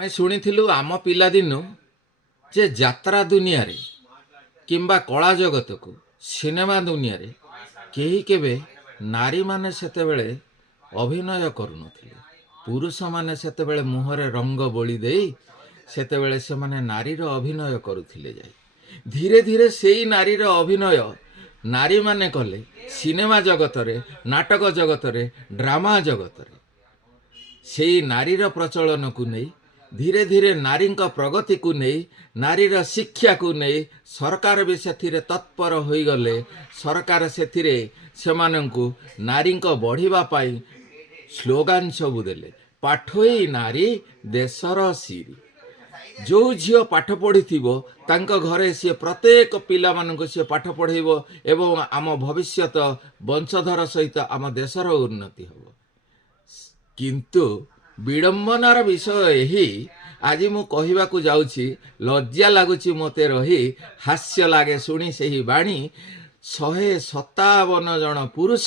ଆମେ ଶୁଣିଥିଲୁ ଆମ ପିଲାଦିନୁ ଯେ ଯାତ୍ରା ଦୁନିଆରେ କିମ୍ବା କଳା ଜଗତକୁ ସିନେମା ଦୁନିଆରେ କେହି କେବେ ନାରୀମାନେ ସେତେବେଳେ ଅଭିନୟ କରୁନଥିଲେ। ପୁରୁଷମାନେ ସେତେବେଳେ ମୁହଁରେ ରଙ୍ଗ ବୋଳି ଦେଇ ସେତେବେଳେ ସେମାନେ ନାରୀର ଅଭିନୟ କରୁଥିଲେ। ଯାଇ ଧୀରେ ଧୀରେ ସେଇ ନାରୀର ଅଭିନୟ ନାରୀମାନେ କଲେ ସିନେମା ଜଗତରେ, ନାଟକ ଜଗତରେ, ଡ୍ରାମା ଜଗତରେ। ସେଇ ନାରୀର ପ୍ରଚଳନକୁ ନେଇ ଧୀରେ ଧୀରେ ନାରୀଙ୍କ ପ୍ରଗତିକୁ ନେଇ ନାରୀର ଶିକ୍ଷାକୁ ନେଇ ସରକାର ବି ସେଥିରେ ତତ୍ପର ହୋଇଗଲେ। ସରକାର ସେଥିରେ ସେମାନଙ୍କୁ ନାରୀଙ୍କ ବଢ଼ିବା ପାଇଁ ସ୍ଲୋଗାନ ସବୁ ଦେଲେ, ପାଠୋଇ ନାରୀ ଦେଶର ସିରି। ଯେଉଁ ଝିଅ ପାଠ ପଢ଼ିଥିବ ତାଙ୍କ ଘରେ ସିଏ ପ୍ରତ୍ୟେକ ପିଲାମାନଙ୍କୁ ସିଏ ପାଠ ପଢ଼େଇବ ଏବଂ ଆମ ଭବିଷ୍ୟତ ବଂଶଧର ସହିତ ଆମ ଦେଶର ଉନ୍ନତି ହେବ। କିନ୍ତୁ ବିଡ଼ମ୍ବନାର ବିଷୟ ଏହି, ଆଜି ମୁଁ କହିବାକୁ ଯାଉଛି, ଲଜ୍ଜା ଲାଗୁଛି ମୋତେ ରହି, ହାସ୍ୟ ଲାଗେ ଶୁଣି ସେହି ବାଣୀ। 157 ଜଣ ପୁରୁଷ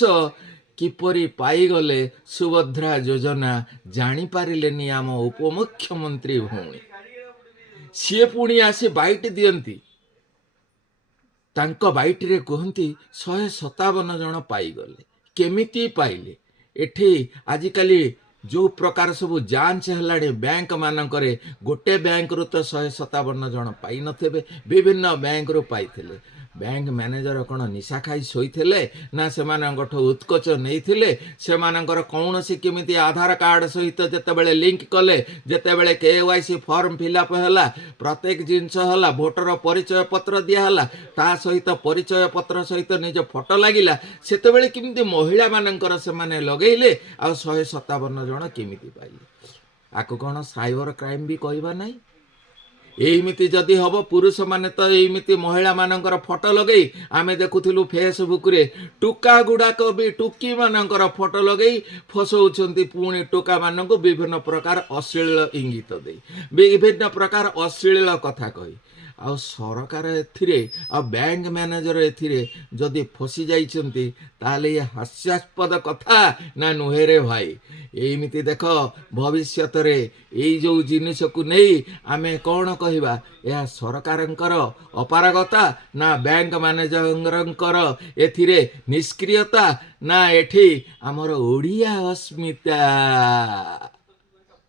କିପରି ପାଇଗଲେ ସୁଭଦ୍ରା ଯୋଜନା ଜାଣିପାରିଲେନି ଆମ ଉପମୁଖ୍ୟମନ୍ତ୍ରୀ ଭଉଣୀ। ସିଏ ପୁଣି ଆସି ବାଇଟ୍ ଦିଅନ୍ତି, ତାଙ୍କ ବାଇଟ୍ରେ କୁହନ୍ତି 157 ଜଣ ପାଇଗଲେ। କେମିତି ପାଇଲେ? ଏଠି ଆଜିକାଲି ଯେଉଁ ପ୍ରକାର ସବୁ ଯାଞ୍ଚ ହେଲାଣି ବ୍ୟାଙ୍କ ମାନଙ୍କରେ, ଗୋଟେ ବ୍ୟାଙ୍କରୁ ତ 157 ଜଣ ପାଇନଥିବେ, ବିଭିନ୍ନ ବ୍ୟାଙ୍କରୁ ପାଇଥିଲେ। ବ୍ୟାଙ୍କ ମ୍ୟାନେଜର କ'ଣ ନିଶା ଖାଇ ଶୋଇଥିଲେ ନା ସେମାନଙ୍କଠୁ ଉତ୍କୋଚ ନେଇଥିଲେ? ସେମାନଙ୍କର କୌଣସି କେମିତି ଆଧାର କାର୍ଡ଼ ସହିତ ଯେତେବେଳେ ଲିଙ୍କ କଲେ, ଯେତେବେଳେ KYC ଫର୍ମ ଫିଲ୍ଅପ୍ ହେଲା, ପ୍ରତ୍ୟେକ ଜିନିଷ ହେଲା, ଭୋଟର ପରିଚୟ ପତ୍ର ଦିଆହେଲା, ତା ସହିତ ପରିଚୟ ପତ୍ର ସହିତ ନିଜ ଫଟୋ ଲାଗିଲା, ସେତେବେଳେ କେମିତି ମହିଳାମାନଙ୍କର ସେମାନେ ଲଗେଇଲେ ଆଉ 157 ଜଣ କେମିତି ପାଇଲେ? ଆକୁ କ'ଣ ସାଇବର କ୍ରାଇମ୍ ବି କହିବା ନାହିଁ? ଏଇମିତି ଯଦି ହେବ, ପୁରୁଷମାନେ ତ ଏଇମିତି ମହିଳାମାନଙ୍କର ଫଟୋ ଲଗେଇ, ଆମେ ଦେଖୁଥିଲୁ ଫେସବୁକରେ ଟୁକା ଗୁଡ଼ାକ ବି ଟୁକିମାନଙ୍କର ଫଟୋ ଲଗେଇ ଫସଉଛନ୍ତି ପୁଣି ଟୁକାମାନଙ୍କୁ ବିଭିନ୍ନ ପ୍ରକାର ଅଶ୍ଳୀଳ ଇଙ୍ଗିତ ଦେଇ, ବିଭିନ୍ନ ପ୍ରକାର ଅଶ୍ଳୀଳ କଥା କହି। ଆଉ ସରକାର ଏଥିରେ ଆଉ ବ୍ୟାଙ୍କ ମ୍ୟାନେଜର ଏଥିରେ ଯଦି ଫସି ଯାଇଛନ୍ତି, ତାହେଲେ ଏ ହାସ୍ୟାସ୍ପଦ କଥା ନା ନୁହେଁରେ ଭାଇ? ଏଇମିତି ଦେଖ, ଭବିଷ୍ୟତରେ ଏଇ ଯେଉଁ ଜିନିଷକୁ ନେଇ ଆମେ କ'ଣ କହିବା? ଏହା ସରକାରଙ୍କର ଅପାରଗତା ନା ବ୍ୟାଙ୍କ ମ୍ୟାନେଜରଙ୍କର ଏଥିରେ ନିଷ୍କ୍ରିୟତା ନା ଏଠି ଆମର ଓଡ଼ିଆ ଅସ୍ମିତା?